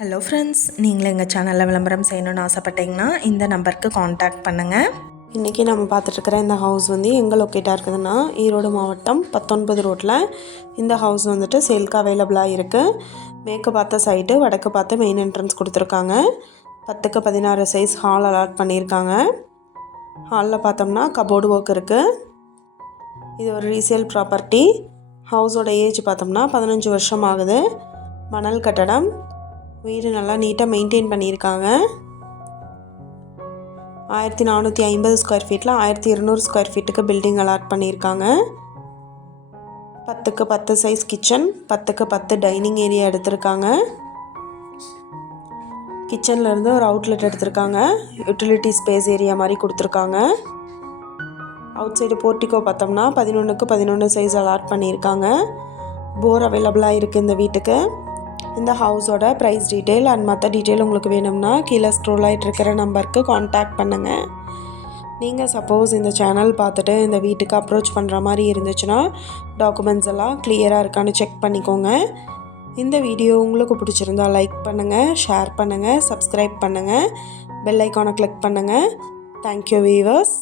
Hello friends நீங்களும் எங்கள் சேனலில் விளம்பரம் செய்யணும்னு ஆசைப்பட்டீங்கன்னா இந்த நம்பருக்கு காண்டாக்ட் பண்ணுங்கள் இன்றைக்கி நம்ம பார்த்துட்ருக்குற இந்த ஹவுஸ் வந்து எங்கே லொக்கேட்டாக இருக்குதுன்னா ஈரோடு மாவட்டம் பத்தொன்பது ரோட்டில் இந்த ஹவுஸ் வந்துட்டு சேல்க்கு அவைலபிளாக இருக்குது மேற்கு பார்த்த சைட்டு வடக்கு பார்த்து மெயின் என்ட்ரன்ஸ் கொடுத்துருக்காங்க. பத்துக்கு பதினாறு சைஸ் ஹால் அலாட் பண்ணியிருக்காங்க. ஹாலில் பார்த்தோம்னா கபோர்டு ஒர்க் இருக்குது இது ஒரு ரீசேல் ப்ராப்பர்ட்டி ஹவுஸோட ஏஜ் பார்த்தோம்னா பதினஞ்சு வருஷம் ஆகுது. மணல் கட்டடம் வீடு நல்லா நீட்டாக மெயின்டைன் பண்ணியிருக்காங்க. ஆயிரத்தி நானூற்றி ஐம்பது ஸ்கொயர் ஃபீட்டில் ஆயிரத்தி இருநூறு ஸ்கொயர் ஃபீட்டுக்கு பில்டிங் அலாட் பண்ணியிருக்காங்க. பத்துக்கு பத்து சைஸ் கிச்சன் பத்துக்கு பத்து டைனிங் ஏரியா எடுத்திருக்காங்க. கிச்சன்ல இருந்து ஒரு அவுட்லெட் எடுத்திருக்காங்க. யூட்டிலிட்டி ஸ்பேஸ் ஏரியா மாதிரி கொடுத்துருக்காங்க. அவுட் சைடு போர்ட்டிக்கோ பார்த்தோம்னா பதினொன்றுக்கு பதினொன்று சைஸ் அலாட் பண்ணியிருக்காங்க. போர் அவைலபிளாக இருக்குது இந்த வீட்டுக்கு. இந்த ஹவுஸோட ப்ரைஸ் டீட்டெயில் அண்ட் மற்ற டீட்டெயில் உங்களுக்கு வேணும்னா கீழே ஸ்க்ரோல் ஆகிட்டு இருக்கிற நம்பருக்கு காண்டாக்ட் பண்ணுங்கள் நீங்கள் சப்போஸ் இந்த சேனல் பார்த்துட்டு இந்த வீட்டுக்கு அப்ரோச் பண்ணுற மாதிரி இருந்துச்சுன்னா டாக்குமெண்ட்ஸ் எல்லாம் கிளியராக இருக்கான்னு செக் பண்ணிக்கோங்க. இந்த வீடியோ உங்களுக்கு பிடிச்சிருந்தா லைக் பண்ணுங்கள் ஷேர் பண்ணுங்கள் சப்ஸ்கிரைப் பண்ணுங்கள் பெல் ஐக்கானை கிளிக் பண்ணுங்கள் தேங்க்யூ வீவர்ஸ்